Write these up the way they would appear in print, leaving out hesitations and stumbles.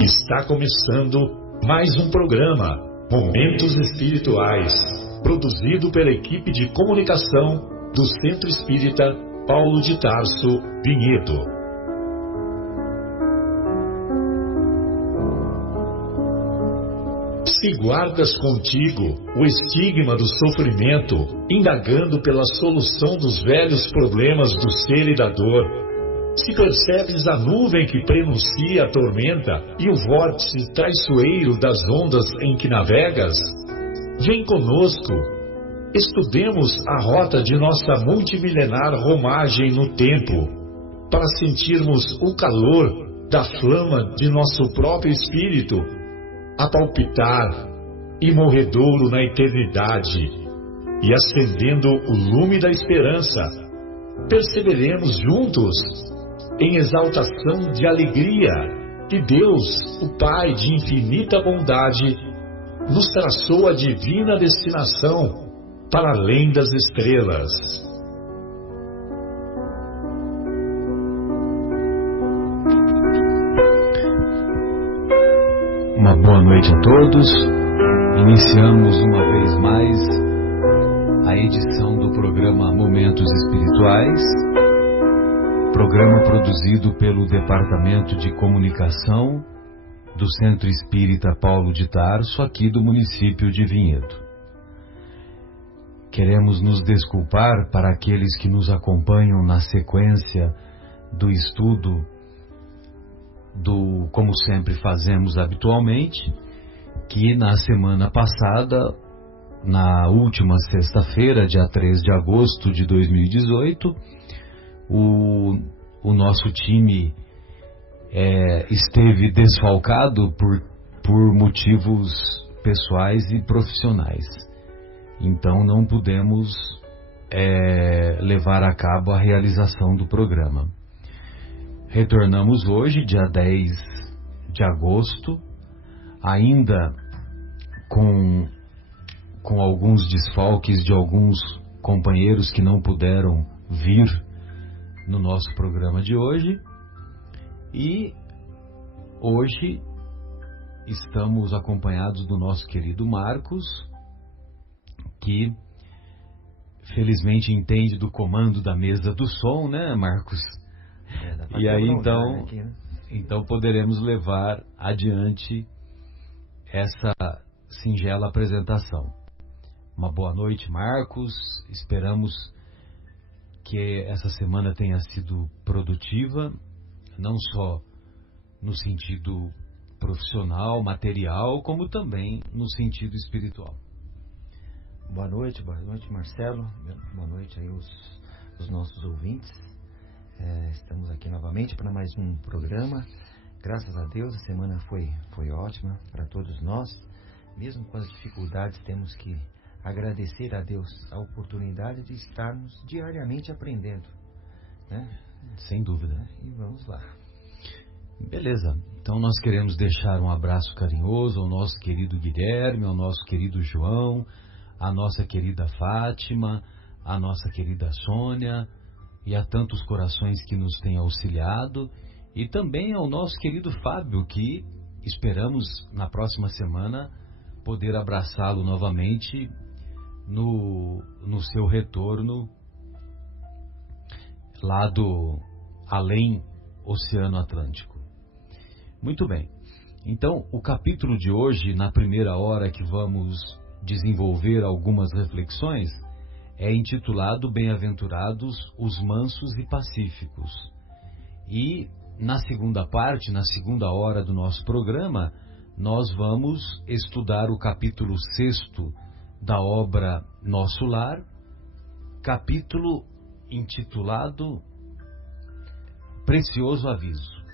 Está começando mais um programa, Momentos Espirituais, produzido pela equipe de comunicação do Centro Espírita Paulo de Tarso, Vinhedo. Se guardas contigo o estigma do sofrimento, indagando pela solução dos velhos problemas do ser e da dor, se percebes a nuvem que prenuncia a tormenta e o vórtice traiçoeiro das ondas em que navegas, vem conosco, estudemos a rota de nossa multimilenar romagem no tempo, para sentirmos o calor da flama de nosso próprio espírito, a palpitar, imorredouro na eternidade, e acendendo o lume da esperança, perseveremos juntos em exaltação de alegria que Deus, o Pai de infinita bondade, nos traçou a divina destinação para além das estrelas. Uma boa noite a todos. Iniciamos uma vez mais a edição do programa Momentos Espirituais, programa produzido pelo Departamento de Comunicação do Centro Espírita Paulo de Tarso, aqui do município de Vinhedo. Queremos nos desculpar para aqueles que nos acompanham na sequência do estudo como sempre fazemos habitualmente, que na semana passada, na última sexta-feira, dia 3 de agosto de 2018, o nosso time esteve desfalcado por motivos pessoais e profissionais. Então não pudemos levar a cabo a realização do programa. Retornamos hoje, dia 10 de agosto, ainda com alguns desfalques de alguns companheiros que não puderam vir no nosso programa de hoje. E hoje estamos acompanhados do nosso querido Marcos, que felizmente entende do comando da mesa do som, né, Marcos? E aí então poderemos levar adiante essa singela apresentação. Uma boa noite, Marcos. Esperamos que essa semana tenha sido produtiva, não só no sentido profissional, material, como também no sentido espiritual. Boa noite, Marcelo. Boa noite aí os nossos ouvintes. Estamos aqui novamente para mais um programa. Graças a Deus, a semana foi ótima para todos nós. Mesmo com as dificuldades, temos que agradecer a Deus a oportunidade de estarmos diariamente aprendendo, né? Sem dúvida. E vamos lá. Beleza. Então nós queremos deixar um abraço carinhoso ao nosso querido Guilherme, ao nosso querido João, à nossa querida Fátima, à nossa querida Sônia e a tantos corações que nos têm auxiliado, e também ao nosso querido Fábio, que esperamos na próxima semana poder abraçá-lo novamente no seu retorno lá do além Oceano Atlântico. Muito bem. Então, o capítulo de hoje, na primeira hora que vamos desenvolver algumas reflexões, é intitulado Bem-aventurados os mansos e pacíficos. E na segunda parte, na segunda hora do nosso programa, nós vamos estudar o capítulo 6º da obra Nosso Lar, capítulo intitulado Precioso Aviso.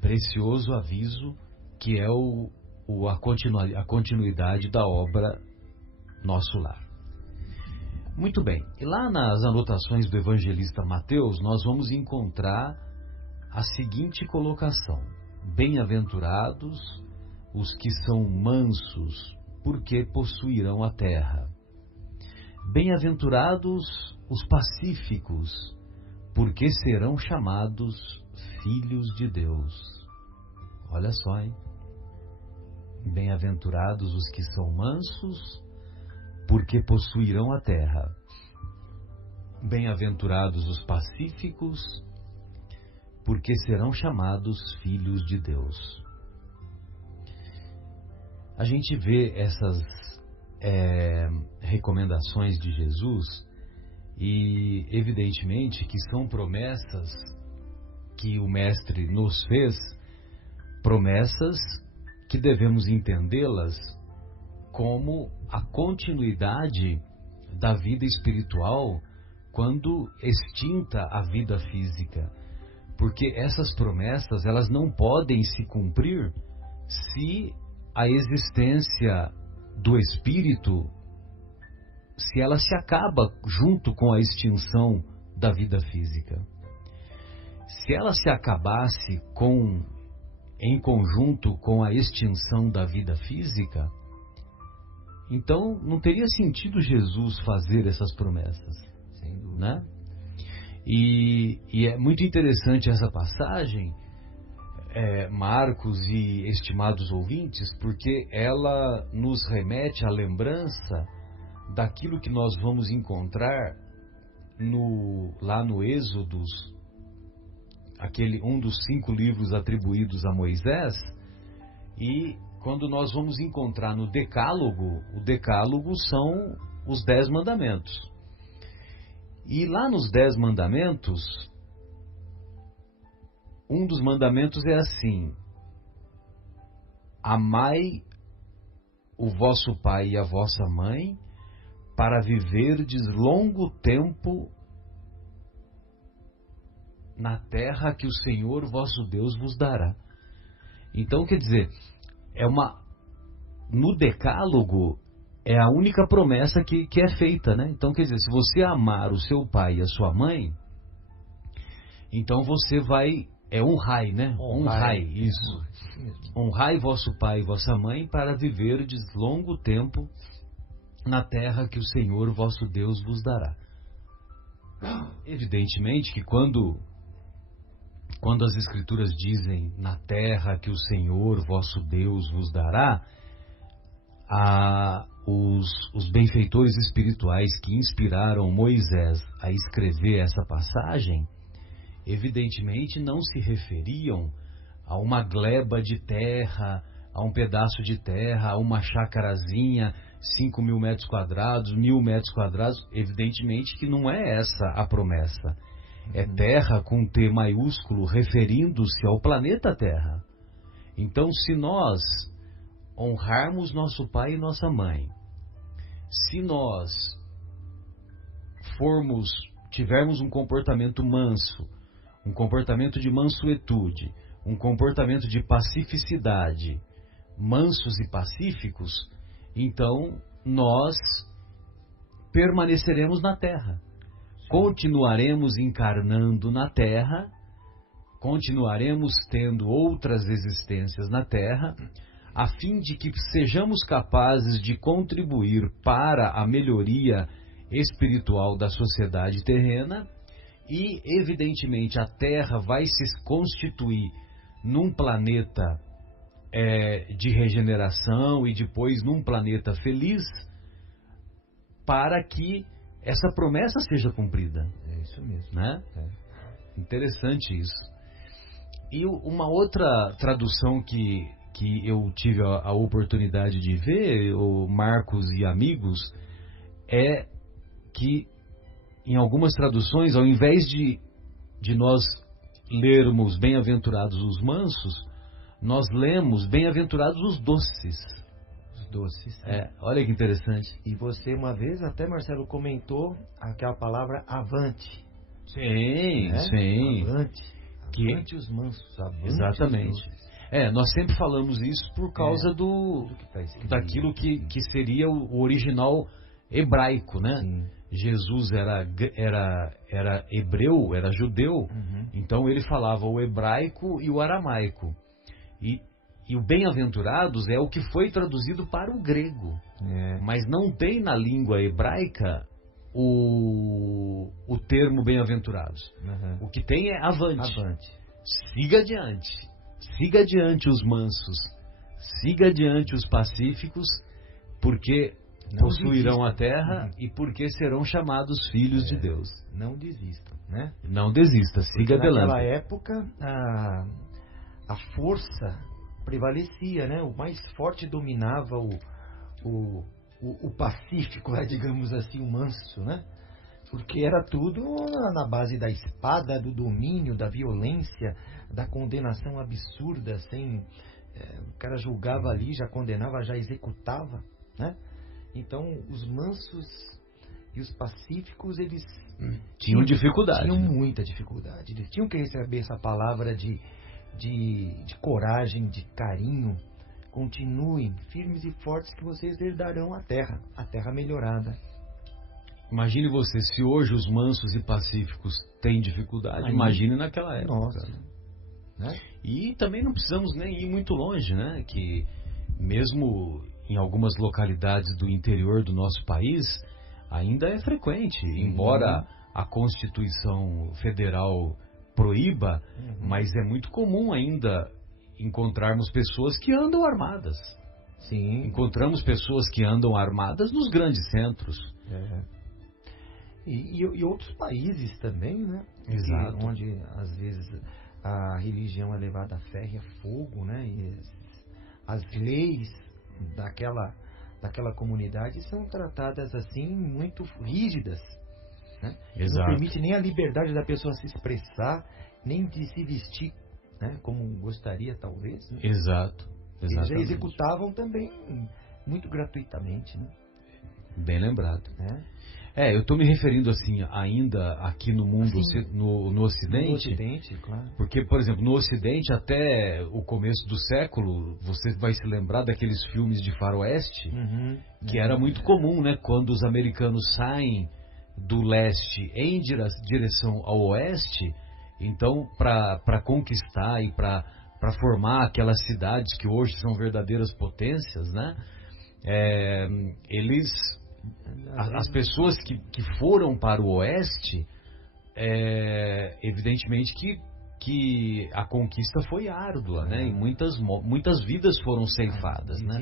Precioso Aviso, que é a continuidade da obra Nosso Lar. Muito bem, e lá nas anotações do evangelista Mateus, nós vamos encontrar a seguinte colocação: Bem-aventurados os que são mansos, porque possuirão a terra. Bem-aventurados os pacíficos, porque serão chamados filhos de Deus. Olha só, hein? Bem-aventurados os que são mansos, porque possuirão a terra. Bem-aventurados os pacíficos, porque serão chamados filhos de Deus. A gente vê essas recomendações de Jesus e, evidentemente, que são promessas que o Mestre nos fez, promessas que devemos entendê-las como a continuidade da vida espiritual quando extinta a vida física. Porque essas promessas, elas não podem se cumprir se a existência do espírito, se ela se acaba junto com a extinção da vida física. Se ela se acabasse em conjunto com a extinção da vida física, então não teria sentido Jesus fazer essas promessas, Sem dúvida. né? E é muito interessante essa passagem, Marcos e estimados ouvintes, porque ela nos remete à lembrança daquilo que nós vamos encontrar lá no Êxodos, um dos 5 livros atribuídos a Moisés, e quando nós vamos encontrar no Decálogo, o Decálogo são os 10 mandamentos. E lá nos 10 mandamentos, um dos mandamentos é assim: amai o vosso pai e a vossa mãe, para viverdes longo tempo na terra que o Senhor vosso Deus vos dará. Então, quer dizer, no Decálogo é a única promessa que é feita, né? Então, quer dizer, se você amar o seu pai e a sua mãe, então você vai honrai, né? Honrai, isso. Honrai vosso pai e vossa mãe para viverdes longo tempo na terra que o Senhor vosso Deus vos dará. Evidentemente que quando as Escrituras dizem na terra que o Senhor vosso Deus vos dará, os benfeitores espirituais que inspiraram Moisés a escrever essa passagem, evidentemente não se referiam a uma gleba de terra, a um pedaço de terra, a uma chácarazinha, 5.000 metros quadrados, 1.000 metros quadrados. Evidentemente que não é essa a promessa. É terra com T maiúsculo, referindo-se ao planeta Terra. Então, se nós honrarmos nosso pai e nossa mãe, se nós tivermos um comportamento manso, um comportamento de mansuetude, um comportamento de pacificidade, mansos e pacíficos, então nós permaneceremos na terra. Continuaremos encarnando na terra, continuaremos tendo outras existências na terra, a fim de que sejamos capazes de contribuir para a melhoria espiritual da sociedade terrena, e, evidentemente, a Terra vai se constituir num planeta de regeneração e depois num planeta feliz, para que essa promessa seja cumprida. É isso mesmo. Né? Interessante isso. E uma outra tradução que eu tive a oportunidade de ver, o Marcos e amigos, é que em algumas traduções, ao invés de nós lermos bem-aventurados os mansos, nós lemos bem-aventurados os doces. Os doces. Olha que interessante. E você uma vez até, Marcelo, comentou aquela palavra avante. Sim, né? sim. Avante os mansos. Avante. Exatamente. Nós sempre falamos isso por causa daquilo que seria o original hebraico, né? Sim. Jesus era hebreu, era judeu, então ele falava o hebraico e o aramaico. E o bem-aventurados é o que foi traduzido para o grego. Mas não tem na língua hebraica o termo bem-aventurados. O que tem é avante. Siga adiante. siga adiante os mansos, siga adiante os pacíficos, porque não possuirão a terra e porque serão chamados filhos de Deus. Não desistam, né? Não desista, siga adelante. Naquela época, a força prevalecia, né? O mais forte dominava o pacífico, digamos assim, o manso, né? Porque era tudo na base da espada, do domínio, da violência, da condenação absurda, sem... o cara julgava ali, já condenava, já executava, né? Então, os mansos e os pacíficos, eles... Tinham dificuldade. Tinham muita dificuldade. Eles tinham que receber essa palavra de coragem, de carinho. Continuem firmes e fortes que vocês herdarão a terra melhorada. Imagine você, se hoje os mansos e pacíficos têm dificuldade, imagine naquela época. Nossa. Né? E também não precisamos nem ir muito longe, né? Que mesmo em algumas localidades do interior do nosso país, ainda é frequente, embora a Constituição Federal proíba, mas é muito comum ainda encontrarmos pessoas que andam armadas. Sim. Encontramos pessoas que andam armadas nos grandes centros. E outros países também, né? Exato. Onde às vezes a religião é levada a ferro e a fogo, né? E as leis daquela comunidade são tratadas assim muito rígidas, né? Exato. Não permite nem a liberdade da pessoa se expressar, nem de se vestir, né? Como gostaria talvez, né? Exato. Eles já executavam também muito gratuitamente, né? Bem lembrado. Eu estou me referindo assim ainda aqui no mundo, no Ocidente. No Ocidente, claro. Porque, por exemplo, no Ocidente, até o começo do século, você vai se lembrar daqueles filmes de faroeste, que era muito comum, né? Quando os americanos saem do leste em direção ao oeste, então, para conquistar e para formar aquelas cidades que hoje são verdadeiras potências, né? As pessoas que foram para o oeste, evidentemente que a conquista foi árdua, né? E muitas vidas foram ceifadas, né?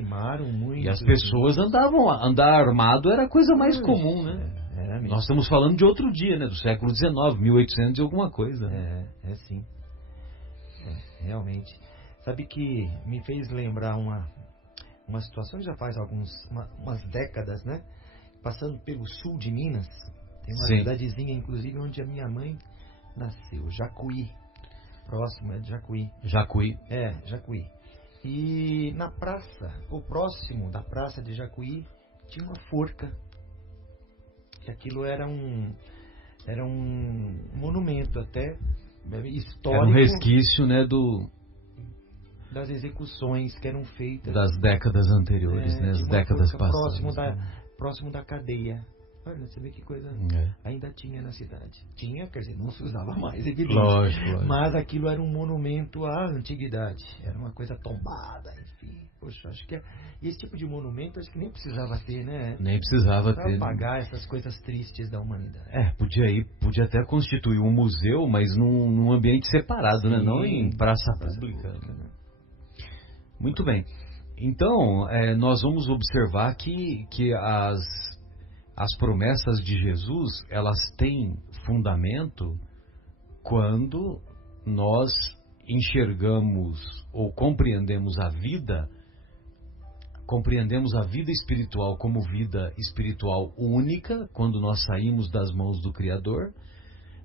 Muito, e as pessoas andar armado era a coisa mais comum, né? Nós estamos falando de outro dia, né? Do século XIX, 1800 e alguma coisa. Sim. Realmente. Sabe que me fez lembrar uma situação que já faz umas décadas, né? Passando pelo sul de Minas, tem uma cidadezinha, inclusive, onde a minha mãe nasceu, Jacuí, próximo de Jacuí. Jacuí. Jacuí. E na praça, ou próximo da praça de Jacuí, tinha uma forca. E aquilo era um monumento até histórico. Era um resquício, né, das execuções que eram feitas. Das décadas anteriores, né, as décadas passadas. Próximo da cadeia. Olha, você vê que coisa ainda tinha na cidade. Tinha, quer dizer, não se usava mais, evidente. Lógico. Mas aquilo era um monumento à antiguidade. Era uma coisa tombada, enfim. Poxa, acho que esse tipo de monumento acho que nem precisava ter, né? Nem precisava ter. Para apagar essas coisas tristes da humanidade. Podia até constituir um museu, mas num ambiente separado, né? Não em praça pública. Né? Muito bem. Então, nós vamos observar que as promessas de Jesus, elas têm fundamento quando nós enxergamos ou compreendemos a vida espiritual como vida espiritual única, quando nós saímos das mãos do Criador,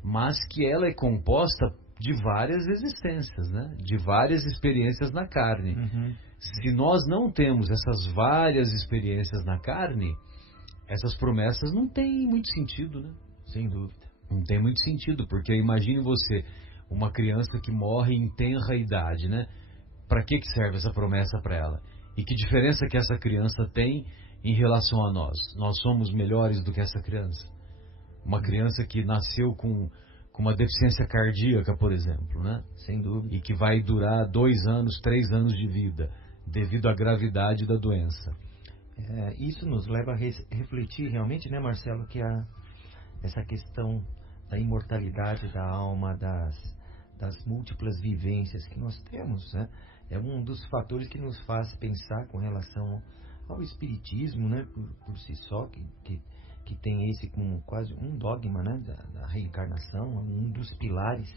mas que ela é composta de várias existências, né? De várias experiências na carne. Se nós não temos essas várias experiências na carne, essas promessas não têm muito sentido, né? Sem dúvida. Não tem muito sentido, porque imagine você, uma criança que morre em tenra idade, né? Para que serve essa promessa para ela? E que diferença que essa criança tem em relação a nós? Nós somos melhores do que essa criança? Uma criança que nasceu com uma deficiência cardíaca, por exemplo, né? Sem dúvida. E que vai durar 2 anos, 3 anos de vida, devido à gravidade da doença. Isso nos leva a refletir realmente, né, Marcelo, que essa questão da imortalidade da alma, das múltiplas vivências que nós temos, né? É um dos fatores que nos faz pensar com relação ao espiritismo, né? Por si só, que tem esse como quase um dogma, né? Da reencarnação, um dos pilares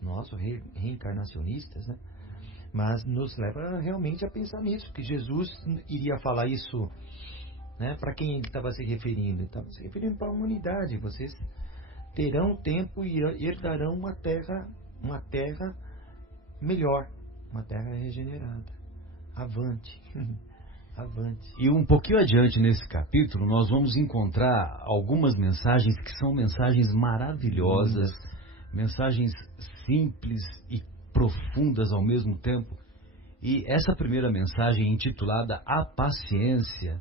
nossos reencarnacionistas, né? Mas nos leva realmente a pensar nisso, que Jesus iria falar isso, né? Para quem ele estava se referindo? Ele estava se referindo para a humanidade. Vocês terão tempo e herdarão uma terra melhor, uma terra regenerada. Avante, avante. E um pouquinho adiante nesse capítulo, nós vamos encontrar algumas mensagens que são mensagens maravilhosas, mensagens simples e profundas ao mesmo tempo. E essa primeira mensagem, intitulada A Paciência,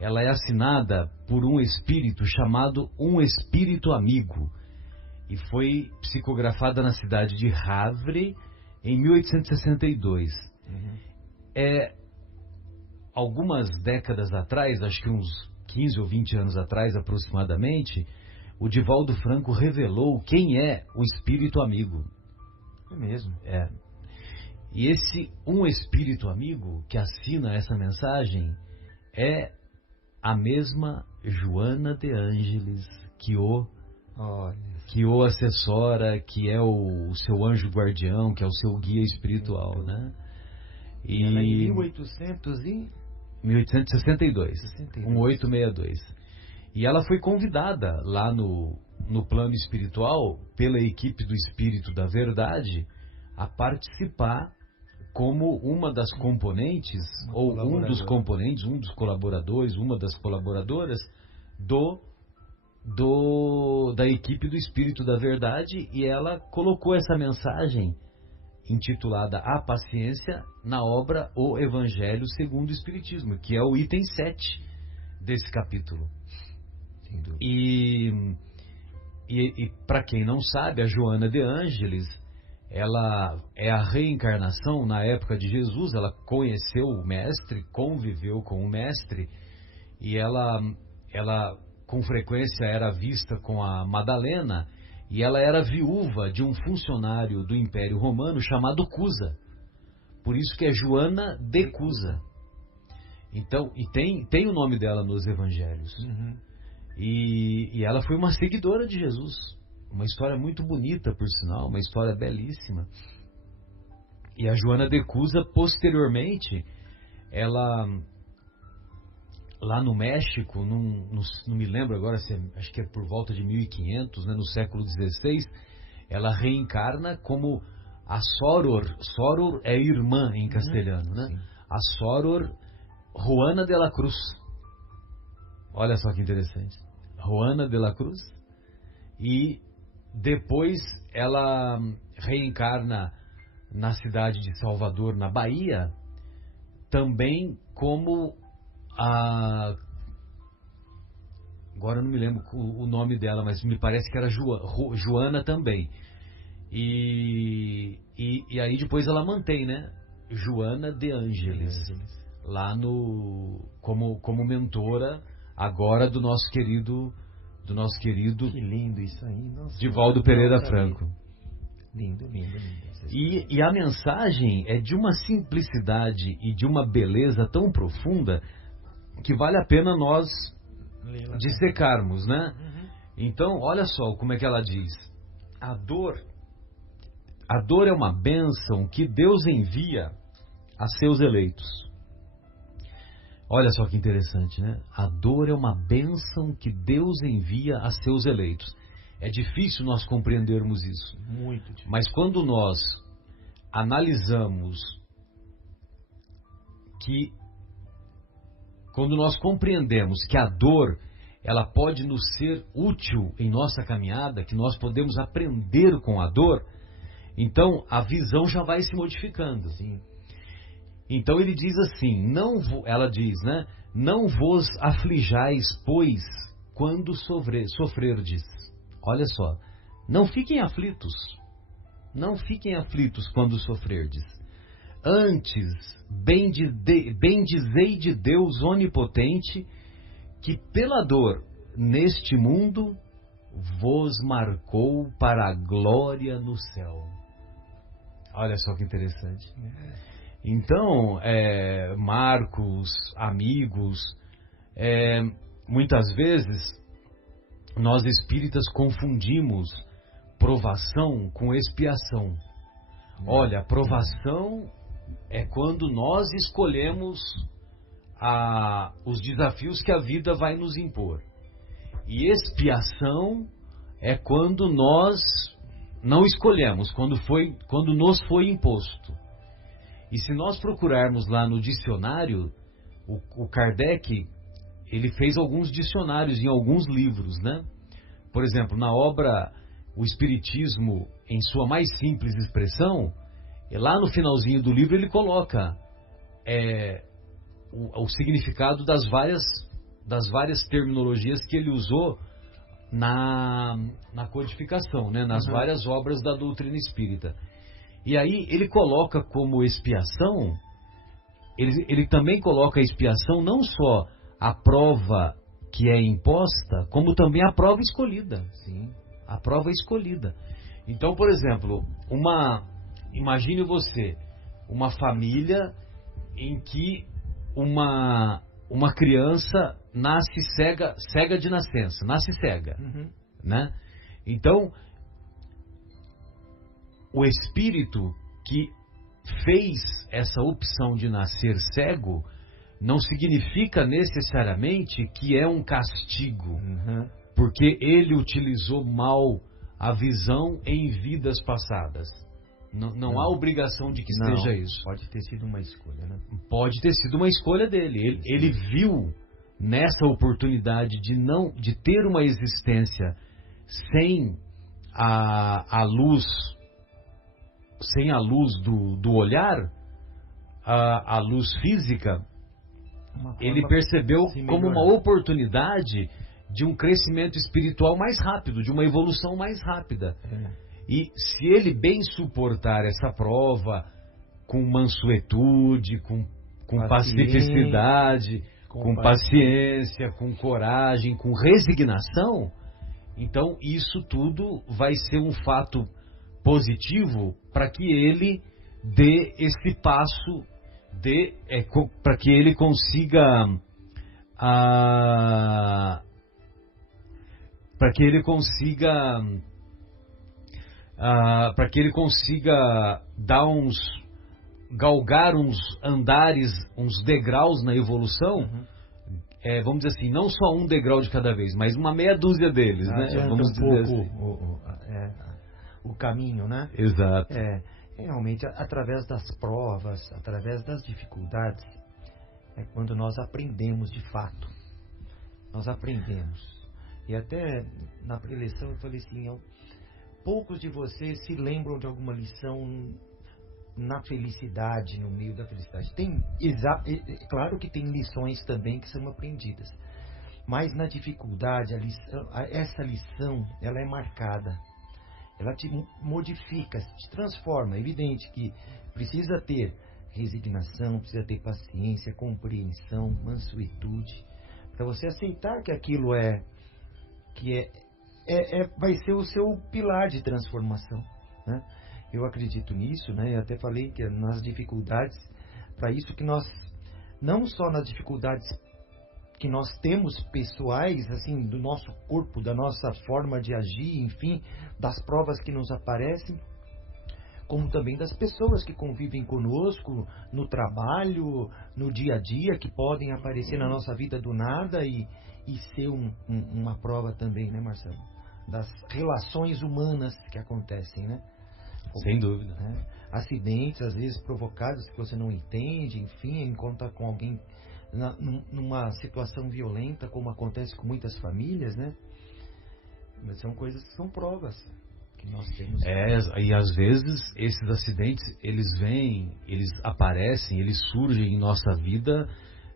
ela é assinada por um espírito chamado Um Espírito Amigo, e foi psicografada na cidade de Havre em 1862. Algumas décadas atrás, acho que uns 15 ou 20 anos atrás aproximadamente, o Divaldo Franco revelou quem é o Espírito Amigo. É mesmo? É. E esse Um Espírito Amigo que assina essa mensagem é a mesma Joana de Ângeles que o assessora, que é o seu anjo guardião, que é o seu guia espiritual, né? E ela é em 1862, 1862. E ela foi convidada lá no plano espiritual, pela equipe do Espírito da Verdade, a participar como uma das componentes, ou um dos componentes, um dos colaboradores, uma das colaboradoras da equipe do Espírito da Verdade, e ela colocou essa mensagem intitulada A Paciência na obra O Evangelho segundo o Espiritismo, que é o item 7 desse capítulo. E para quem não sabe, a Joana de Ângeles, ela é a reencarnação na época de Jesus. Ela conheceu o Mestre, conviveu com o Mestre, e ela com frequência era vista com a Madalena, e ela era viúva de um funcionário do Império Romano chamado Cusa. Por isso que é Joana de Cusa. Então, e tem o nome dela nos evangelhos. E ela foi uma seguidora de Jesus. Uma história muito bonita, por sinal, uma história belíssima. E a Joana de Cusa, posteriormente, ela, lá no México, não me lembro agora, acho que é por volta de 1500, né, no século XVI, ela reencarna como a Soror. Soror é irmã em castelhano, né? Sim. A Soror Juana de la Cruz. Olha só que interessante. Juana de la Cruz. E depois ela reencarna na cidade de Salvador, na Bahia, também como agora eu não me lembro o nome dela, mas me parece que era Joana também. E aí depois ela mantém, né? Joana de Ângeles, lá como mentora agora do nosso querido que lindo isso aí. Nossa, Divaldo Pereira Franco. Lindo. E a mensagem é de uma simplicidade e de uma beleza tão profunda que vale a pena nós dissecarmos, né? Então, olha só como é que ela diz. A dor é uma bênção que Deus envia a seus eleitos. Olha só que interessante, né? A dor é uma bênção que Deus envia a seus eleitos. É difícil nós compreendermos isso. Muito difícil. Mas quando nós analisamos quando nós compreendemos que a dor, ela pode nos ser útil em nossa caminhada, que nós podemos aprender com a dor, então a visão já vai se modificando. Sim. Então ele diz assim, ela diz, né? Não vos aflijais, pois, quando sofrerdes. Olha só, não fiquem aflitos quando sofrerdes. Antes, bendizei de Deus onipotente, que pela dor neste mundo vos marcou para a glória no céu. Olha só que interessante. Então, Marcos, amigos, muitas vezes nós espíritas confundimos provação com expiação. Olha, provação é quando nós escolhemos os desafios que a vida vai nos impor. E expiação é quando nós não escolhemos, quando nos foi imposto. E se nós procurarmos lá no dicionário, o Kardec, ele fez alguns dicionários em alguns livros, né? Por exemplo, na obra O Espiritismo, em sua mais simples expressão, lá no finalzinho do livro ele coloca o significado das várias terminologias que ele usou na codificação, né? Nas várias obras da doutrina espírita. E aí ele coloca como expiação, ele também coloca a expiação não só a prova que é imposta, como também a prova escolhida. Sim. A prova escolhida. Então, por exemplo, imagine você, uma família em que uma criança nasce cega de nascença, nasce cega, né? Então, o espírito que fez essa opção de nascer cego não significa necessariamente que é um castigo, porque ele utilizou mal a visão em vidas passadas. Não há obrigação de que seja isso. Pode ter sido uma escolha, né? Pode ter sido uma escolha dele. Ele viu nessa oportunidade de ter uma existência sem a luz, sem a luz do olhar, a luz física, ele percebeu como uma oportunidade de um crescimento espiritual mais rápido, de uma evolução mais rápida. E se ele bem suportar essa prova com mansuetude, com pacificidade, com paciência, com coragem, com resignação, então isso tudo vai ser um fato positivo para que ele dê esse passo, para que ele consiga para que ele consiga galgar uns andares, uns degraus na evolução, vamos dizer assim, não só um degrau de cada vez, mas uma meia dúzia deles, né? Vamos dizer assim. O caminho, né? Exato. Realmente, através das provas, através das dificuldades, é quando nós aprendemos de fato. Nós aprendemos. E até na preleção eu falei assim, poucos de vocês se lembram de alguma lição na felicidade, no meio da felicidade. Claro que tem lições também que são aprendidas. Mas na dificuldade, essa lição, ela é marcada. Ela te modifica, te transforma. É evidente que precisa ter resignação, precisa ter paciência, compreensão, mansuetude, para você aceitar que aquilo vai ser o seu pilar de transformação, né? Eu acredito nisso, né? Eu até falei que nas dificuldades, para isso que nós, não só nas dificuldades que nós temos pessoais, assim, do nosso corpo, da nossa forma de agir, enfim, das provas que nos aparecem, como também das pessoas que convivem conosco no trabalho, no dia a dia, que podem aparecer na nossa vida do nada e ser uma prova também, né, Marcelo? Das relações humanas que acontecem, né? Sem dúvida. Né? Acidentes, às vezes provocados, que você não entende, enfim, encontra com alguém numa situação violenta, como acontece com muitas famílias, né? Mas são coisas que são provas que nós temos. E às vezes esses acidentes, eles aparecem, eles surgem em nossa vida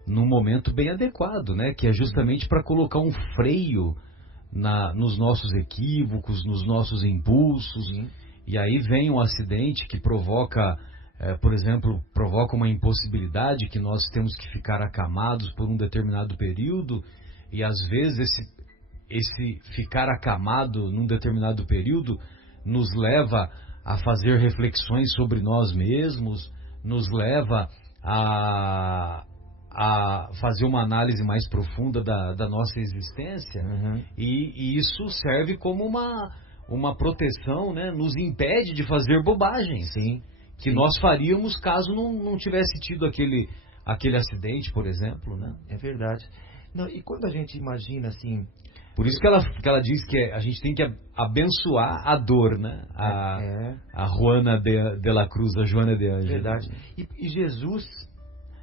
num momento bem adequado, né? Que é justamente para colocar um freio nos nossos equívocos, nos nossos impulsos. Sim. E aí vem um acidente que provoca, por exemplo, provoca uma impossibilidade que nós temos que ficar acamados por um determinado período, e às vezes esse ficar acamado num determinado período nos leva fazer reflexões sobre nós mesmos, nos leva a fazer uma análise mais profunda da nossa existência, e isso serve como uma proteção, né? Nos impede de fazer bobagens que nós faríamos caso não tivesse tido aquele acidente, por exemplo, né? É verdade. Não, e quando a gente imagina assim... Por isso que ela diz que a gente tem que abençoar a dor, né? A Juana de la Cruz, a Joana de Ângeles. Verdade. E Jesus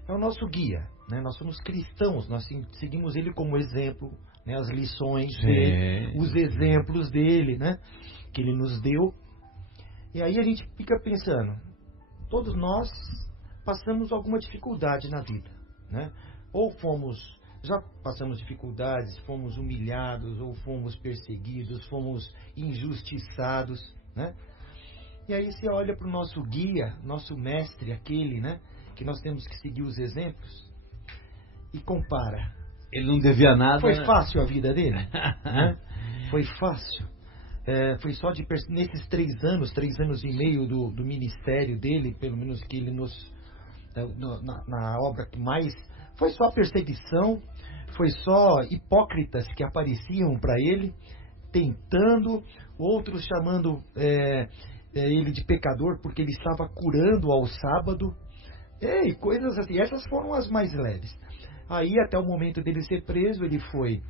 é o nosso guia, né? Nós somos cristãos, nós seguimos ele como exemplo, né? As lições dele, os exemplos dele, né? Que ele nos deu. E aí a gente fica pensando, todos nós passamos alguma dificuldade na vida, né? Ou já passamos dificuldades, fomos humilhados, ou fomos perseguidos, fomos injustiçados, né? E aí você olha para o nosso guia, nosso mestre, aquele, né? Que nós temos que seguir os exemplos, e compara. Ele não devia nada. Foi fácil a vida dele? Né? Foi fácil. Foi só nesses 3 anos e meio do ministério dele, pelo menos que ele na obra que mais... Foi só perseguição, foi só hipócritas que apareciam para ele, tentando, outros chamando ele de pecador porque ele estava curando ao sábado, e coisas assim. Essas foram as mais leves. Aí, até o momento dele ser preso, ele foi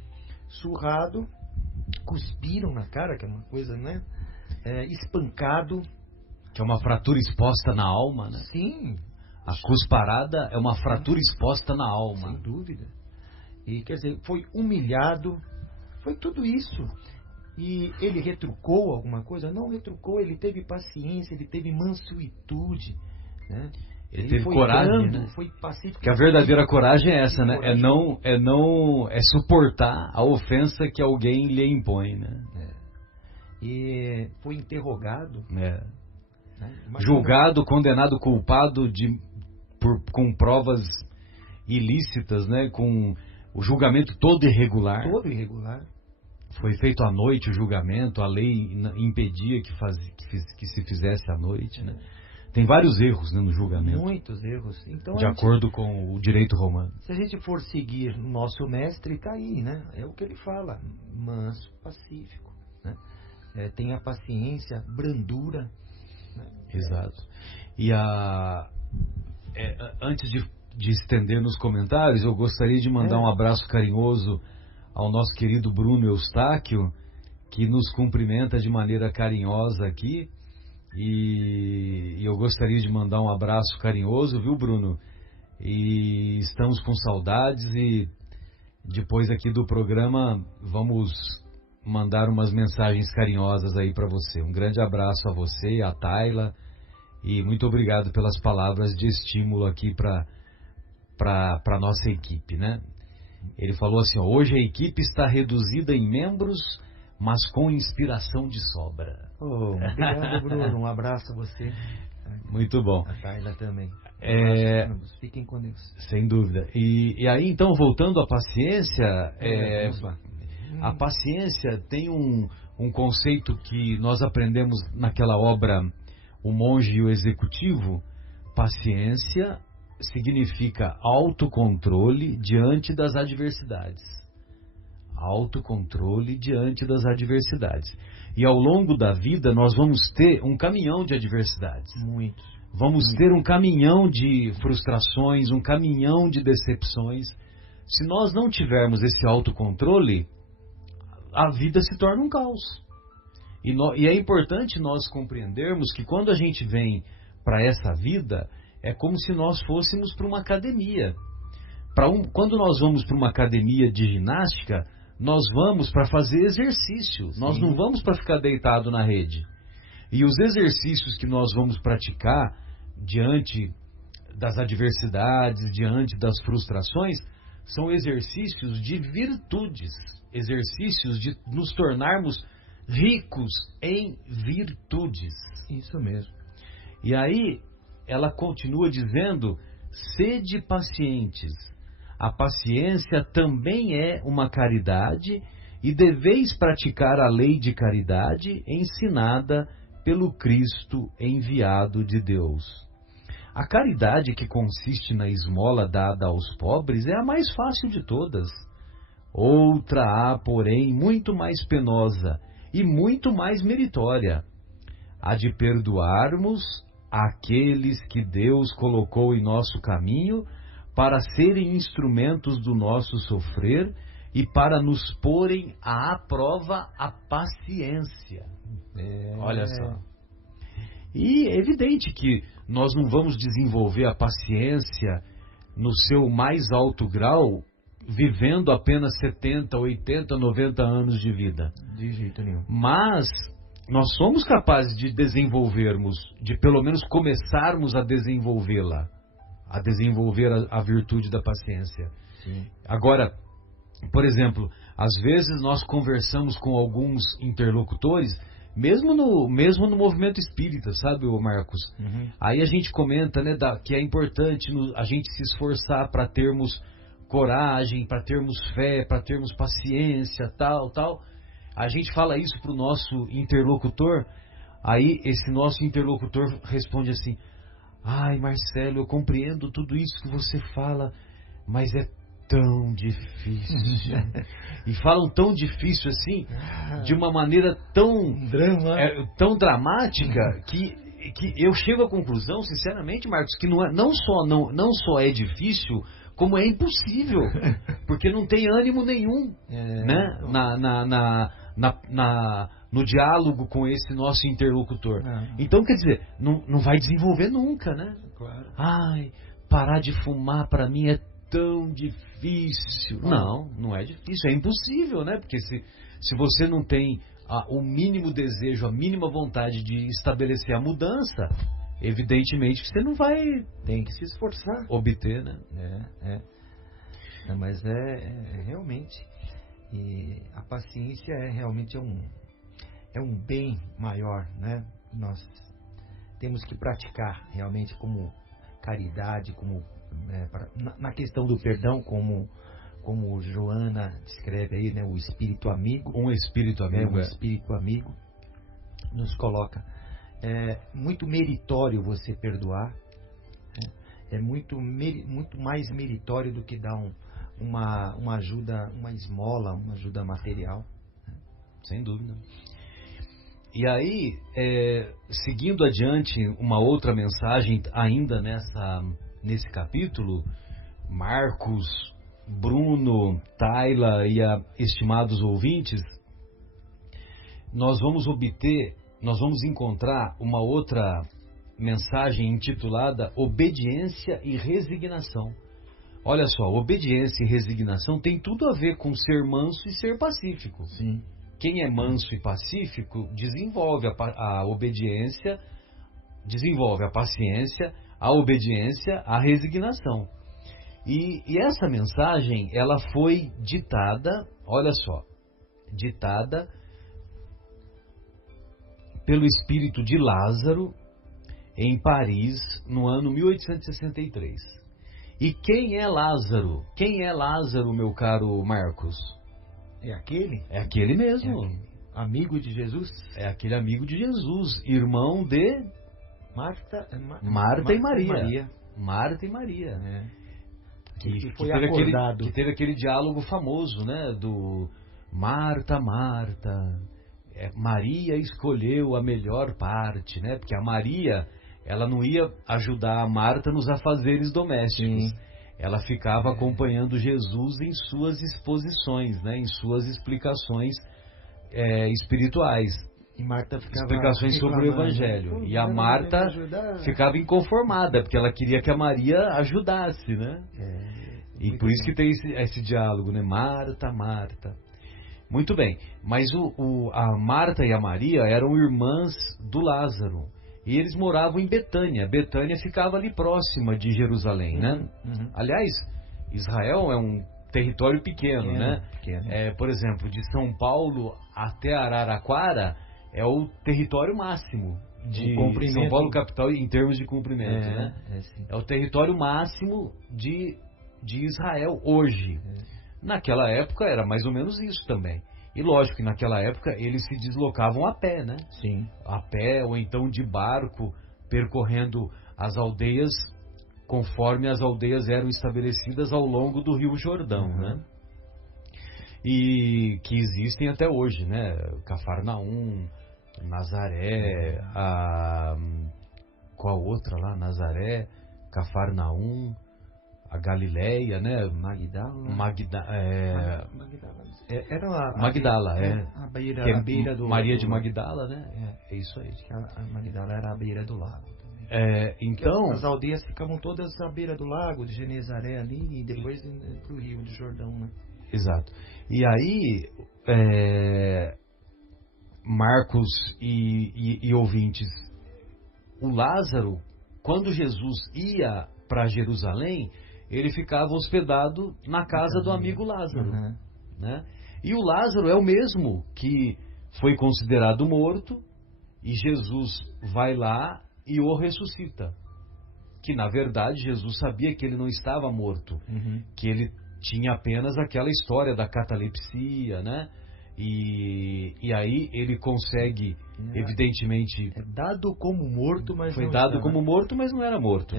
surrado, cuspiram na cara, que é uma coisa, né? Espancado. Que é uma fratura exposta na alma, né? Sim. A cusparada é uma fratura exposta na alma. Sem dúvida. E, quer dizer, foi humilhado, foi tudo isso. E ele retrucou alguma coisa? Não retrucou, ele teve paciência, ele teve mansuetude, né? Ele teve coragem, brando, né? Foi pacífico. Que a verdadeira coragem é essa, né? É suportar a ofensa que alguém lhe impõe, né? E foi interrogado. Né? Julgado, condenado, culpado com provas ilícitas, né? Com o julgamento todo irregular. Todo irregular. Foi feito à noite o julgamento, a lei impedia que se fizesse à noite, né? Tem vários erros, né, no julgamento. Muitos erros. Então, de acordo com o direito romano. Se a gente for seguir o nosso mestre, está aí, né? É o que ele fala. Manso, pacífico, né? Tenha paciência, brandura. Né? Exato. E antes de estender nos comentários, eu gostaria de mandar um abraço carinhoso ao nosso querido Bruno Eustáquio, que nos cumprimenta de maneira carinhosa aqui. E eu gostaria de mandar um abraço carinhoso, viu, Bruno? E estamos com saudades, e depois aqui do programa vamos mandar umas mensagens carinhosas aí para você. Um grande abraço a você, a Tayla, e muito obrigado pelas palavras de estímulo aqui para a nossa equipe, né? Ele falou assim: hoje a equipe está reduzida em membros, mas com inspiração de sobra. Obrigado, Bruno. Um abraço a você. Muito bom. A Tayla também. Fiquem com Deus. Sem dúvida. E aí, então, voltando à paciência, vamos lá. A paciência tem um conceito que nós aprendemos naquela obra O Monge e o Executivo. Paciência significa autocontrole diante das adversidades. Autocontrole diante das adversidades. E ao longo da vida nós vamos ter um caminhão de adversidades. Muitos. Vamos ter um caminhão de frustrações, um caminhão de decepções. Se nós não tivermos esse autocontrole, a vida se torna um caos. E é importante nós compreendermos que quando a gente vem para essa vida, é como se nós fôssemos para uma academia. Quando nós vamos para uma academia de ginástica, nós vamos para fazer exercício. Sim. Nós não vamos para ficar deitado na rede. E os exercícios que nós vamos praticar diante das adversidades, diante das frustrações, são exercícios de virtudes, exercícios de nos tornarmos ricos em virtudes. Isso mesmo. E aí ela continua dizendo: sede pacientes. A paciência também é uma caridade, e deveis praticar a lei de caridade ensinada pelo Cristo enviado de Deus. A caridade que consiste na esmola dada aos pobres é a mais fácil de todas. Outra há, porém, muito mais penosa e muito mais meritória: a de perdoarmos aqueles que Deus colocou em nosso caminho para serem instrumentos do nosso sofrer e para nos porem à prova a paciência. Olha só. E é evidente que nós não vamos desenvolver a paciência no seu mais alto grau vivendo apenas 70, 80, 90 anos de vida. De jeito nenhum. Mas nós somos capazes de desenvolvermos, de pelo menos começarmos a desenvolvê-la, a desenvolver a virtude da paciência. Sim. Agora, por exemplo, às vezes nós conversamos com alguns interlocutores, mesmo no movimento espírita, sabe, Marcos? Uhum. Aí a gente comenta, né, que é importante a gente se esforçar para termos coragem, para termos fé, para termos paciência, tal. A gente fala isso para o nosso interlocutor, aí esse nosso interlocutor responde assim: ai, Marcelo, eu compreendo tudo isso que você fala, mas é tão difícil. E falam tão difícil assim, de uma maneira tão dramática, que eu chego à conclusão, sinceramente, Marcos, que não só é difícil, como é impossível, porque não tem ânimo nenhum, né, no diálogo com esse nosso interlocutor. Então, quer dizer, não vai desenvolver nunca, né? Claro. Ai, parar de fumar para mim é tão difícil. Não é difícil, é impossível, né? Porque se você não tem o mínimo desejo, a mínima vontade de estabelecer a mudança, evidentemente que você não vai... Tem que se esforçar. Obter, né? Mas realmente... E a paciência realmente é um bem maior, né? Nós temos que praticar realmente como caridade, como na questão do perdão, como Joana descreve aí, né? O espírito amigo. Um espírito amigo. Um espírito amigo nos coloca. É muito meritório você perdoar. É muito mais meritório do que dar uma ajuda, uma esmola, uma ajuda material. Sem dúvida. E aí, seguindo adiante, uma outra mensagem ainda nesse capítulo, Marcos, Bruno, Tayla e estimados ouvintes, nós vamos encontrar uma outra mensagem intitulada Obediência e Resignação. Olha só, obediência e resignação tem tudo a ver com ser manso e ser pacífico. Sim. Quem é manso e pacífico desenvolve a obediência, desenvolve a paciência, a obediência, a resignação. E essa mensagem, ela foi ditada, olha só, ditada pelo espírito de Lázaro em Paris no ano 1863. E quem é Lázaro? Quem é Lázaro, meu caro Marcos? É aquele? É aquele mesmo. Amigo de Jesus? É aquele amigo de Jesus, irmão de Marta e Maria. Marta e Maria. Que foi acordado. Que teve aquele diálogo famoso, né? Do Marta, Marta. Maria escolheu a melhor parte, né? Porque a Maria, ela não ia ajudar a Marta nos afazeres domésticos. Sim. Ela ficava acompanhando Jesus em suas exposições, né? Em suas explicações espirituais. E Marta ficava explicações sobre o Evangelho. E a Marta ficava inconformada, porque ela queria que a Maria ajudasse, né? E por isso que tem esse diálogo, né? Marta, Marta. Muito bem, mas a Marta e a Maria eram irmãs do Lázaro. E eles moravam em Betânia. Betânia ficava ali próxima de Jerusalém, né? Uhum. Aliás, Israel é um território pequeno, né? Pequeno. Por exemplo, de São Paulo até Araraquara é o território máximo de São Paulo capital em termos de comprimento, né? É o território máximo de Israel hoje. Naquela época era mais ou menos isso também. E lógico que naquela época eles se deslocavam a pé, né? Sim. A pé ou então de barco, percorrendo as aldeias conforme as aldeias eram estabelecidas ao longo do Rio Jordão, né? E que existem até hoje, né? Cafarnaum, Nazaré, qual outra lá? Nazaré, Cafarnaum, a Galileia, né? Magdala, a beira do Maria de Magdala, né? É isso aí. A Magdala era a beira do lago. Então as aldeias ficavam todas à beira do lago de Genezaré ali e depois para o Rio de Jordão, né? Exato. E aí, Marcos e ouvintes, o Lázaro, quando Jesus ia para Jerusalém, ele ficava hospedado na casa do amigo Lázaro, né? E o Lázaro é o mesmo que foi considerado morto e Jesus vai lá e o ressuscita. Que na verdade Jesus sabia que ele não estava morto, que ele tinha apenas aquela história da catalepsia, né? E aí ele consegue, evidentemente... dado como morto, mas foi dado como morto, mas não era morto.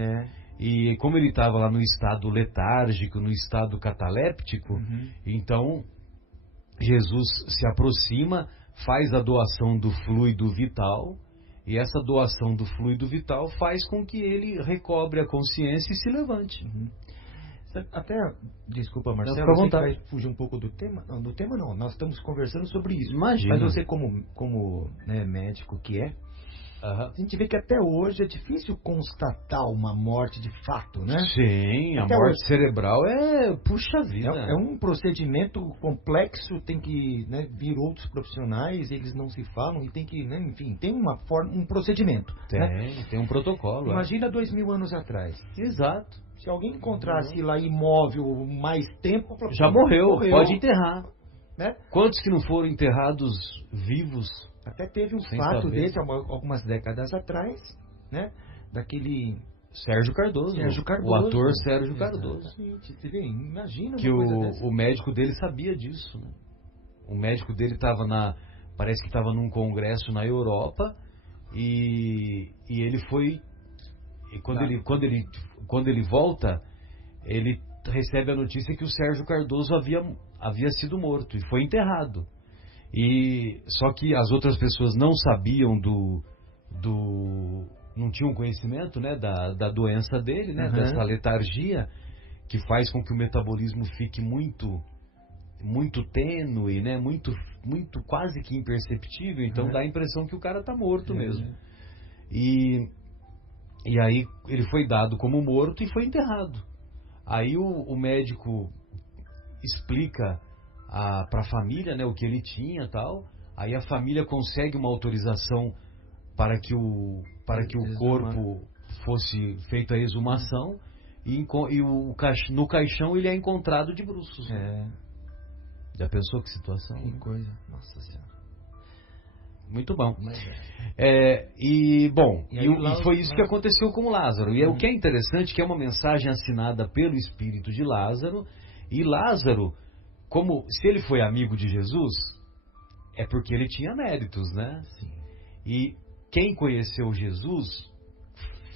E como ele estava lá no estado letárgico, no estado cataléptico, então Jesus se aproxima, faz a doação do fluido vital, e essa doação do fluido vital faz com que ele recobre a consciência e se levante. Até, desculpa, Marcelo, você vai fugir um pouco do tema. Não, do tema não, nós estamos conversando sobre isso. Imagina. Mas você como médico que é, a gente vê que até hoje é difícil constatar uma morte de fato, né? Sim, até a morte cerebral puxa vida. É um procedimento complexo, tem que vir outros profissionais, eles não se falam e tem que, enfim, tem uma forma, um procedimento. Tem um protocolo. Imagina 2000 anos atrás. Exato. Se alguém encontrasse lá imóvel mais tempo... Já morreu, pode enterrar. Né? Quantos que não foram enterrados vivos? Até teve um fato desse algumas décadas atrás, né? Daquele... Sérgio Cardoso. O ator Sérgio Cardoso. Você vê, imagina que o médico dele sabia disso, né? O médico dele estava parece que estava num congresso na Europa e ele foi... E quando ele volta, ele recebe a notícia que o Sérgio Cardoso havia sido morto e foi enterrado. Só que as outras pessoas não sabiam não tinham conhecimento, né, da doença dele, né, dessa letargia que faz com que o metabolismo fique muito muito tênue, né, muito quase que imperceptível. Então dá a impressão que o cara está morto mesmo. E aí ele foi dado como morto e foi enterrado. Aí o médico explica para a família, né, o que ele tinha e tal. Aí a família consegue uma autorização para que o corpo fosse feita a exumação e no caixão ele é encontrado de bruços. Já pensou que situação? Que coisa, nossa senhora. Muito bom. Foi isso que aconteceu com o Lázaro. E o que é interessante que é uma mensagem assinada pelo espírito de Lázaro. E Lázaro, como se ele foi amigo de Jesus, é porque ele tinha méritos, né? Sim. E quem conheceu Jesus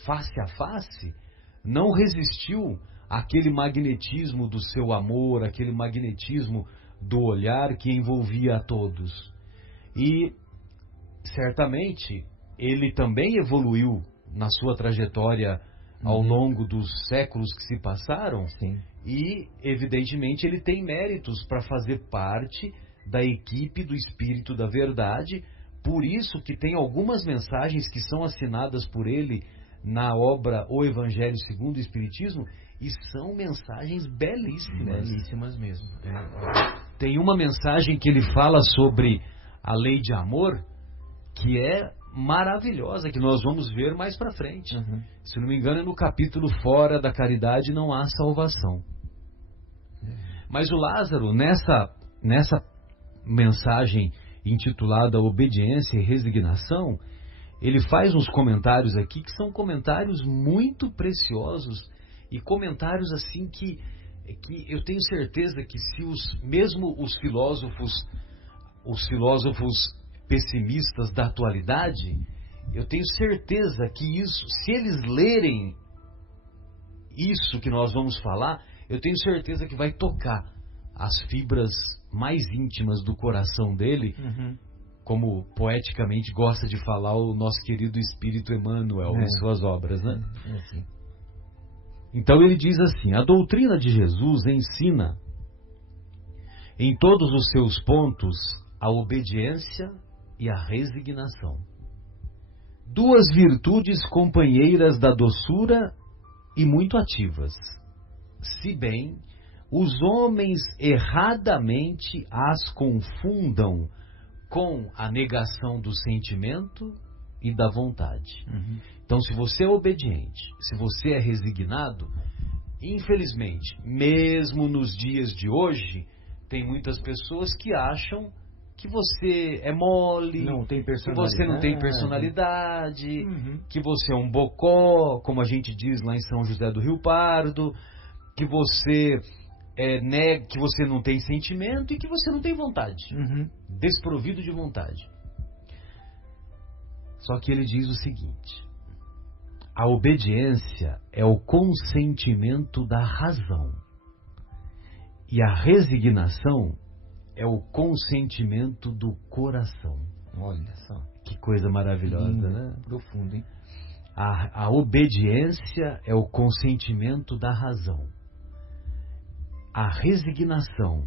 face a face não resistiu àquele magnetismo do seu amor, aquele magnetismo do olhar que envolvia a todos. E certamente ele também evoluiu na sua trajetória ao longo dos séculos que se passaram. Sim. E evidentemente ele tem méritos para fazer parte da equipe do Espírito da Verdade. Por isso que tem algumas mensagens que são assinadas por ele na obra O Evangelho segundo o Espiritismo e são mensagens belíssimas. Belíssimas mesmo. Tem uma mensagem que ele fala sobre a lei de amor que é maravilhosa, que nós vamos ver mais para frente. Se não me engano, é no capítulo Fora da Caridade não há salvação. Mas o Lázaro, nessa mensagem intitulada Obediência e Resignação, ele faz uns comentários aqui que são comentários muito preciosos e comentários assim que eu tenho certeza que se mesmo os filósofos os filósofos pessimistas da atualidade, eu tenho certeza que isso, se eles lerem isso que nós vamos falar, eu tenho certeza que vai tocar as fibras mais íntimas do coração dele, como poeticamente gosta de falar o nosso querido Espírito Emmanuel em suas obras, né? Então ele diz assim: a doutrina de Jesus ensina em todos os seus pontos a obediência e a resignação, duas virtudes companheiras da doçura e muito ativas, se bem os homens erradamente as confundam com a negação do sentimento e da vontade. Então, se você é obediente, se você é resignado, infelizmente, mesmo nos dias de hoje, tem muitas pessoas que acham que você é mole, que você não tem personalidade, que você é um bocó, como a gente diz lá em São José do Rio Pardo, que você que você não tem sentimento e que você não tem vontade, desprovido de vontade. Só que ele diz o seguinte: a obediência é o consentimento da razão e a resignação é o consentimento do coração. Olha só. Que coisa maravilhosa, né? Profundo, hein? A obediência é o consentimento da razão. A resignação.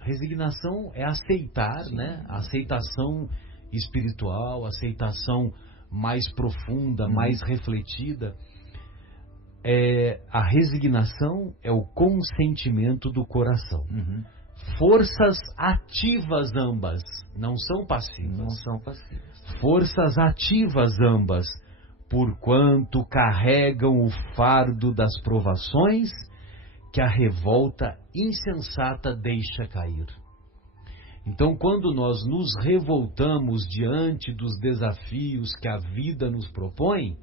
Resignação é aceitar, né? A aceitação espiritual, a aceitação mais profunda, mais refletida. A resignação é o consentimento do coração. Forças ativas ambas, não são passivas. Não são passivas. Forças ativas ambas, porquanto carregam o fardo das provações que a revolta insensata deixa cair. Então, quando nós nos revoltamos diante dos desafios que a vida nos propõe,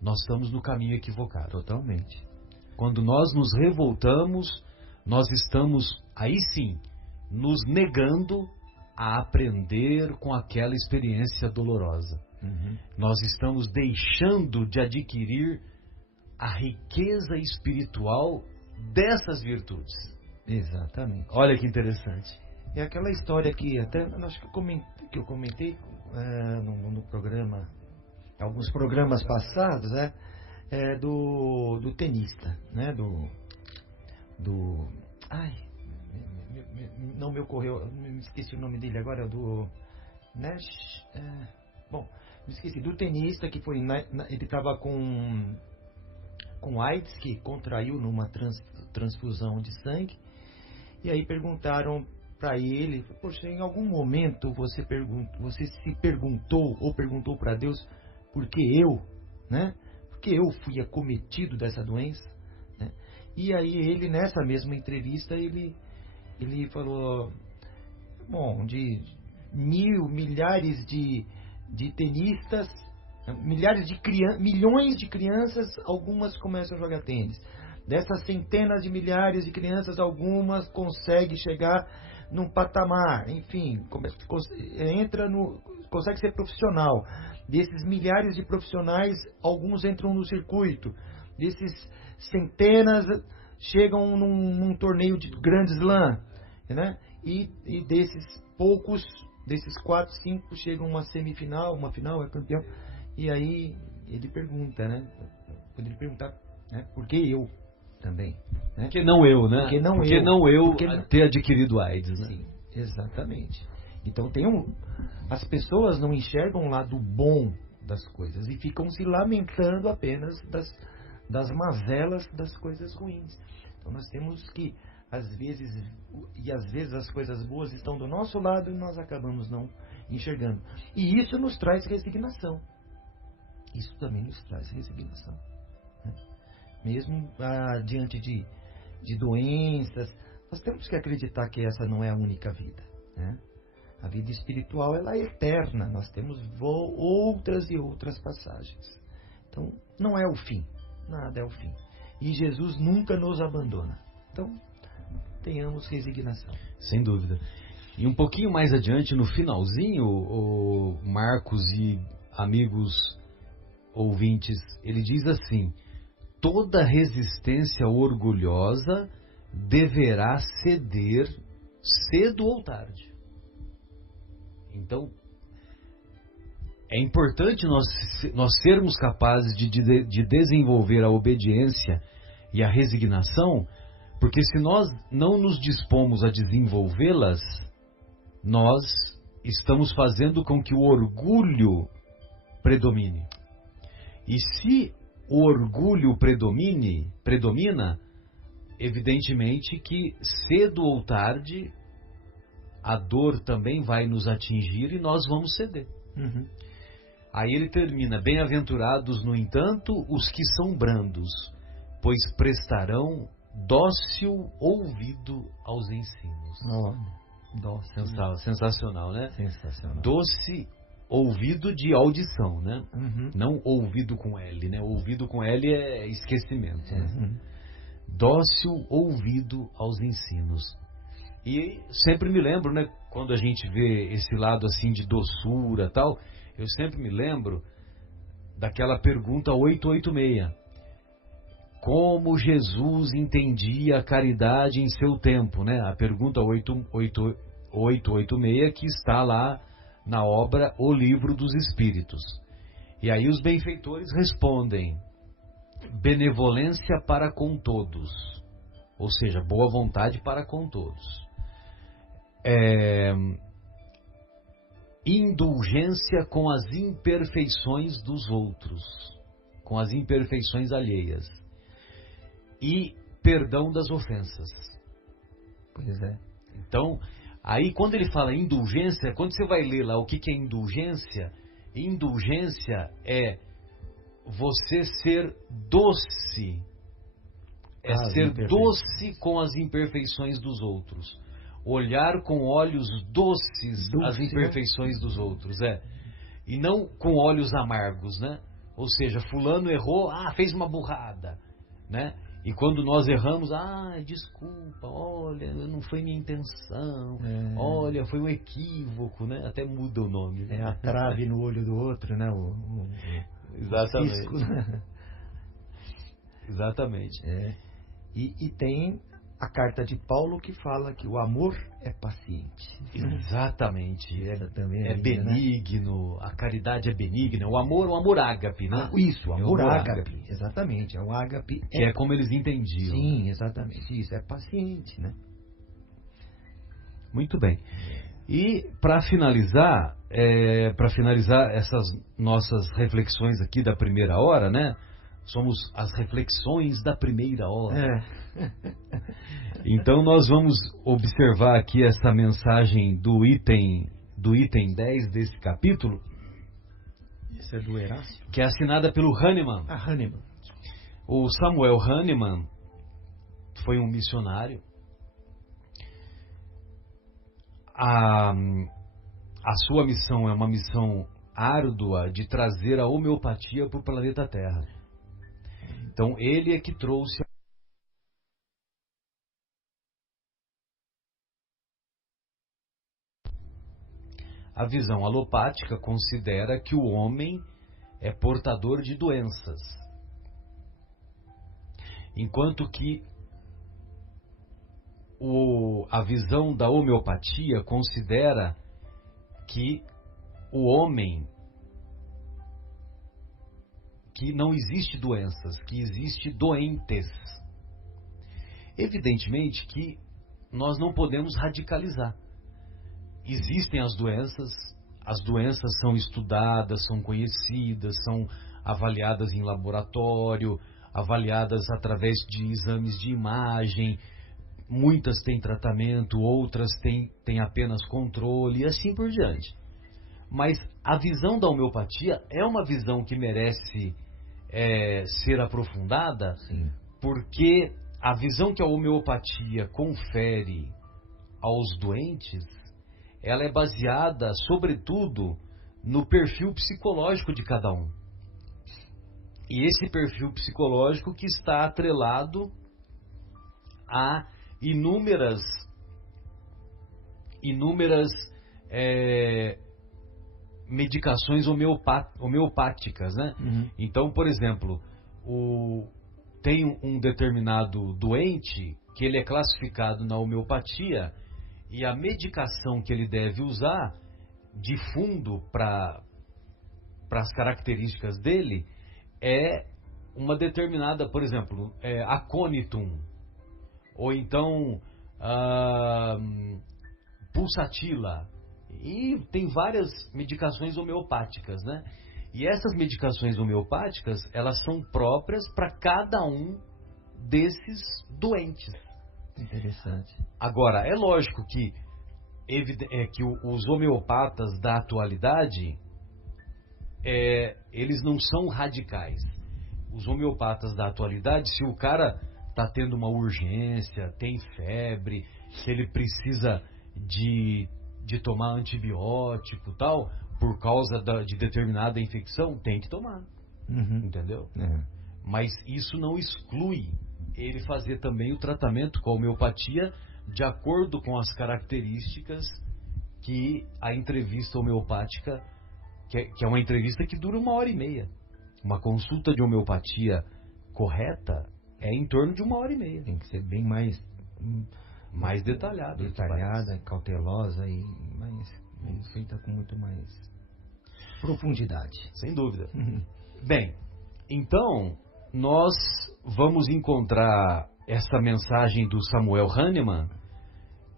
nós estamos no caminho equivocado. Totalmente. Quando nós nos revoltamos, nós estamos, aí sim, nos negando a aprender com aquela experiência dolorosa. Nós estamos deixando de adquirir a riqueza espiritual dessas virtudes. Exatamente. Olha que interessante. É aquela história que até acho que eu comentei no programa, alguns programas passados, né? Do tenista, né? Não me ocorreu, me esqueci o nome dele agora, do Nash. Bom, me esqueci, do tenista que foi ele estava com AIDS, que contraiu numa transfusão de sangue, e aí perguntaram para ele: poxa, em algum momento você se perguntou ou perguntou para Deus por que eu, né? Porque eu fui acometido dessa doença, né? E aí ele, nessa mesma entrevista, ele falou: bom, de milhares de tenistas, milhões de crianças, algumas começam a jogar tênis. Dessas centenas de milhares de crianças, algumas conseguem chegar num patamar, enfim, consegue ser profissional. Desses milhares de profissionais, alguns entram no circuito. Desses centenas chegam num torneio de Grand Slam, né? E desses poucos, desses 4, 5 chegam a uma semifinal, uma final, é campeão. E aí ele pergunta, né? Poderia perguntar, né? Por que eu também? Né? Por que não eu, né? Por que não eu ter adquirido AIDS, né? Sim, exatamente. Então as pessoas não enxergam o lado bom das coisas e ficam se lamentando apenas das mazelas das coisas ruins. Então nós temos que, às vezes as coisas boas estão do nosso lado e nós acabamos não enxergando. E isso nos traz resignação. Isso também nos traz resignação, né? Mesmo diante de doenças, nós temos que acreditar que essa não é a única vida, né? A vida espiritual, ela é eterna. Nós temos outras e outras passagens. Então, não é o fim. Nada é o fim. E Jesus nunca nos abandona. Então, tenhamos resignação. Sem dúvida. E um pouquinho mais adiante, no finalzinho, o Marcos e amigos ouvintes, ele diz assim: toda resistência orgulhosa deverá ceder cedo ou tarde. Então, é importante nós sermos capazes de desenvolver a obediência e a resignação, porque se nós não nos dispomos a desenvolvê-las, nós estamos fazendo com que o orgulho predomine. E se o orgulho predomina, evidentemente que cedo ou tarde a dor também vai nos atingir e nós vamos ceder. Uhum. Aí ele termina: bem-aventurados, no entanto, os que são brandos, pois prestarão dócil ouvido aos ensinos. Sensacional, né? Sensacional. Doce ouvido de audição, né? Uhum. Não ouvido com L, né? Ouvido com L é esquecimento, né? Uhum. Dócil ouvido aos ensinos. E sempre me lembro, né? Quando a gente vê esse lado assim de doçura e tal, eu sempre me lembro daquela pergunta 886. Como Jesus entendia a caridade em seu tempo, né? A pergunta 886 que está lá na obra O Livro dos Espíritos. E aí os benfeitores respondem: benevolência para com todos, ou seja, boa vontade para com todos. Indulgência com as imperfeições dos outros, com as imperfeições alheias, e perdão das ofensas. Pois é. Então, aí quando ele fala indulgência, quando você vai ler lá o que é indulgência, indulgência é você ser doce, ser doce com as imperfeições dos outros, olhar com olhos doces as imperfeições dos outros, e não com olhos amargos, né? Ou seja, fulano errou, fez uma burrada, né? E quando nós erramos, desculpa, olha, não foi minha intenção, olha, foi um equívoco, né? Até muda o nome, né? É a trave no olho do outro, né? Exatamente. O cisco, né? Exatamente. E tem a carta de Paulo que fala que o amor é paciente. Exatamente. Também é benigno, né? A caridade é benigna. O amor ágape, né? Isso, o amor ágape. Exatamente. É o ágape. Que é como eles entendiam. Sim, exatamente. Isso, é paciente, né? Muito bem. E para finalizar essas nossas reflexões aqui da primeira hora, né? Somos as reflexões da primeira hora. Então nós vamos observar aqui essa mensagem do item 10 desse capítulo. Isso é do Erasmo? Que é assinada pelo Hahnemann. Hahnemann. O Samuel Hahnemann foi um missionário. A sua missão é uma missão árdua de trazer a homeopatia para o planeta Terra. Então ele é que trouxe a visão alopática. Considera que o homem é portador de doenças, enquanto que a visão da homeopatia considera que o homem, que não existe doenças, que existe doentes. Evidentemente que nós não podemos radicalizar. Existem as doenças são estudadas, são conhecidas, são avaliadas em laboratório, avaliadas através de exames de imagem. Muitas têm tratamento, outras têm apenas controle e assim por diante. Mas a visão da homeopatia é uma visão que merece ser aprofundada. Sim. Porque a visão que a homeopatia confere aos doentes, ela é baseada, sobretudo, no perfil psicológico de cada um. E esse perfil psicológico que está atrelado a inúmeras inúmeras medicações homeopáticas, né? Então, por exemplo, tem um determinado doente que ele é classificado na homeopatia e a medicação que ele deve usar de fundo para as características dele é uma determinada, por exemplo, aconitum, ou então pulsatila, e tem várias medicações homeopáticas, né? E essas medicações homeopáticas, elas são próprias para cada um desses doentes. Interessante. Agora, é lógico que os homeopatas da atualidade, eles não são radicais. Os homeopatas da atualidade, se o cara está tendo uma urgência, tem febre, se ele precisa de tomar antibiótico tal, por causa de determinada infecção, tem que tomar. Entendeu? Mas isso não exclui ele fazer também o tratamento com a homeopatia de acordo com as características que a entrevista homeopática, que é uma entrevista que dura 1h30. Uma consulta de homeopatia correta é em torno de 1h30. Tem que ser bem mais detalhada, cautelosa e mais feita com muito mais profundidade. Sem dúvida. Bem, então nós vamos encontrar essa mensagem do Samuel Hahnemann,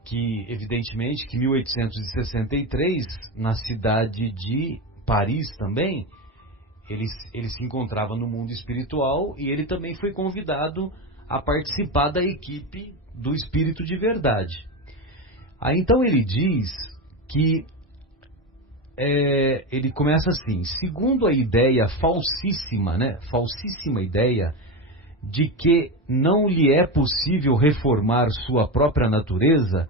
que evidentemente que em 1863, na cidade de Paris também, ele se encontrava no mundo espiritual e ele também foi convidado a participar da equipe do Espírito de Verdade. Aí então ele diz que ele começa assim: segundo a ideia falsíssima ideia de que não lhe é possível reformar sua própria natureza,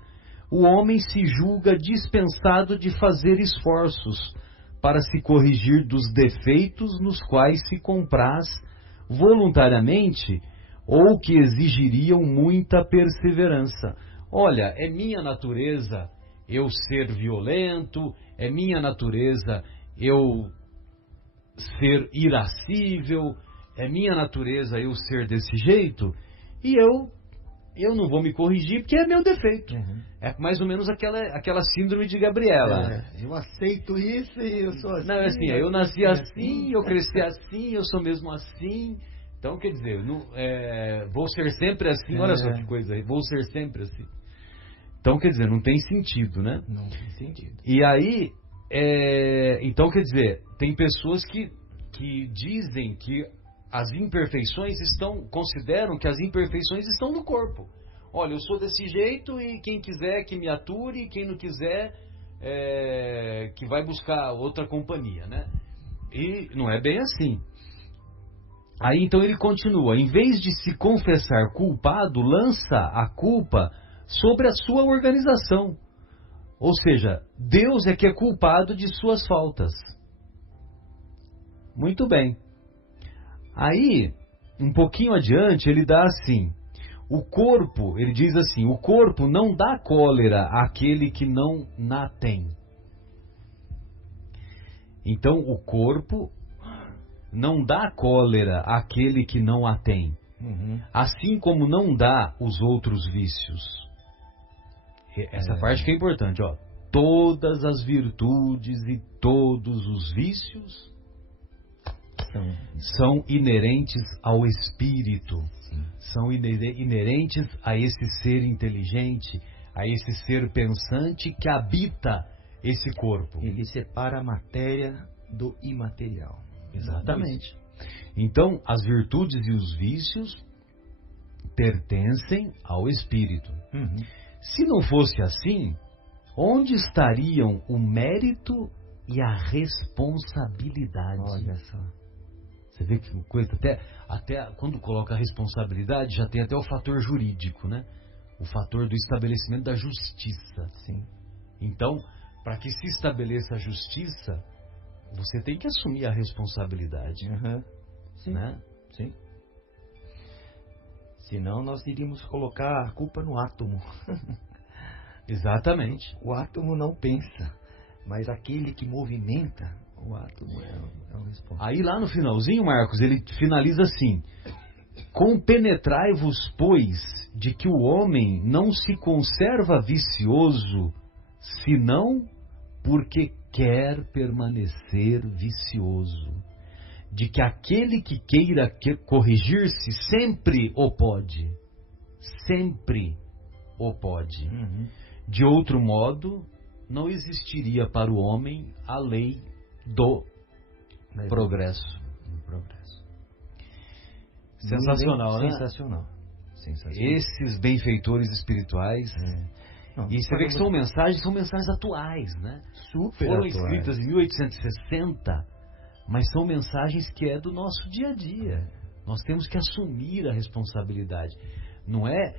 o homem se julga dispensado de fazer esforços para se corrigir dos defeitos nos quais se compraz voluntariamente ou que exigiriam muita perseverança. Olha, é minha natureza eu ser violento, é minha natureza eu ser irascível, é minha natureza eu ser desse jeito, e eu não vou me corrigir porque é meu defeito. É mais ou menos aquela síndrome de Gabriela. Eu aceito isso e eu sou assim. Não, é assim, eu nasci assim, eu cresci assim, eu sou mesmo assim. Então, quer dizer, vou ser sempre assim. Olha só que coisa, vou ser sempre assim. Então, quer dizer, não tem sentido, né? Não tem sentido. E aí, então, quer dizer, tem pessoas que dizem que as imperfeições consideram que as imperfeições estão no corpo. Olha, eu sou desse jeito e quem quiser que me ature, quem não quiser que vai buscar outra companhia, né? E não é bem assim. Aí então ele continua: em vez de se confessar culpado, lança a culpa sobre a sua organização. Ou seja, Deus é que é culpado de suas faltas. Muito bem. Aí, um pouquinho adiante, ele dá assim: ele diz assim, o corpo não dá cólera àquele que não na tem. Então, o corpo não dá cólera àquele que não a tem. Assim como não dá os outros vícios. Essa parte que é importante, ó. Todas as virtudes e todos os vícios são inerentes ao espírito. Sim. São inerentes a esse ser inteligente, a esse ser pensante que habita esse corpo. Ele separa a matéria do imaterial. Exatamente. Então, as virtudes e os vícios pertencem ao espírito. Se não fosse assim, onde estariam o mérito e a responsabilidade? Olha só. Você vê que coisa, até quando coloca a responsabilidade, já tem até o fator jurídico, né? O fator do estabelecimento da justiça. Sim. Então, para que se estabeleça a justiça, você tem que assumir a responsabilidade. Sim. Né? Sim. Senão nós iríamos colocar a culpa no átomo. Exatamente. O átomo não pensa, mas aquele que movimenta o átomo é o responsável. Aí lá no finalzinho, Marcos, ele finaliza assim: compenetrai-vos, pois, de que o homem não se conserva vicioso, senão porque quer permanecer vicioso. De que aquele que queira corrigir-se sempre o pode. Sempre o pode. De outro modo, não existiria para o homem a lei do progresso. Sensacional, né? Sensacional. Esses benfeitores espirituais. Não, E você vê que são mensagens atuais, né? Super Foram atuais. escritas em 1860, mas são mensagens que é do nosso dia a dia. Nós temos que assumir a responsabilidade. Não é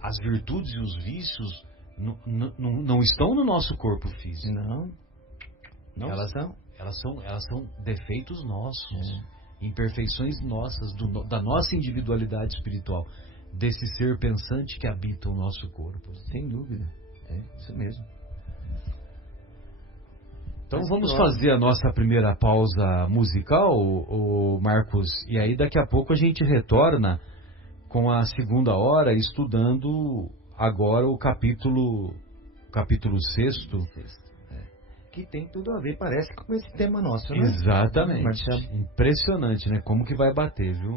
as virtudes e os vícios não estão no nosso corpo físico. Não elas são defeitos nossos, imperfeições nossas, da nossa individualidade espiritual, desse ser pensante que habita o nosso corpo. Sem dúvida, é isso mesmo. Então vamos fazer a nossa primeira pausa musical, o Marcos, e aí daqui a pouco a gente retorna com a segunda hora, estudando agora o capítulo 6º. Que tem tudo a ver, parece, com esse tema nosso, né? Exatamente. Marcelo. Impressionante, né? Como que vai bater, viu?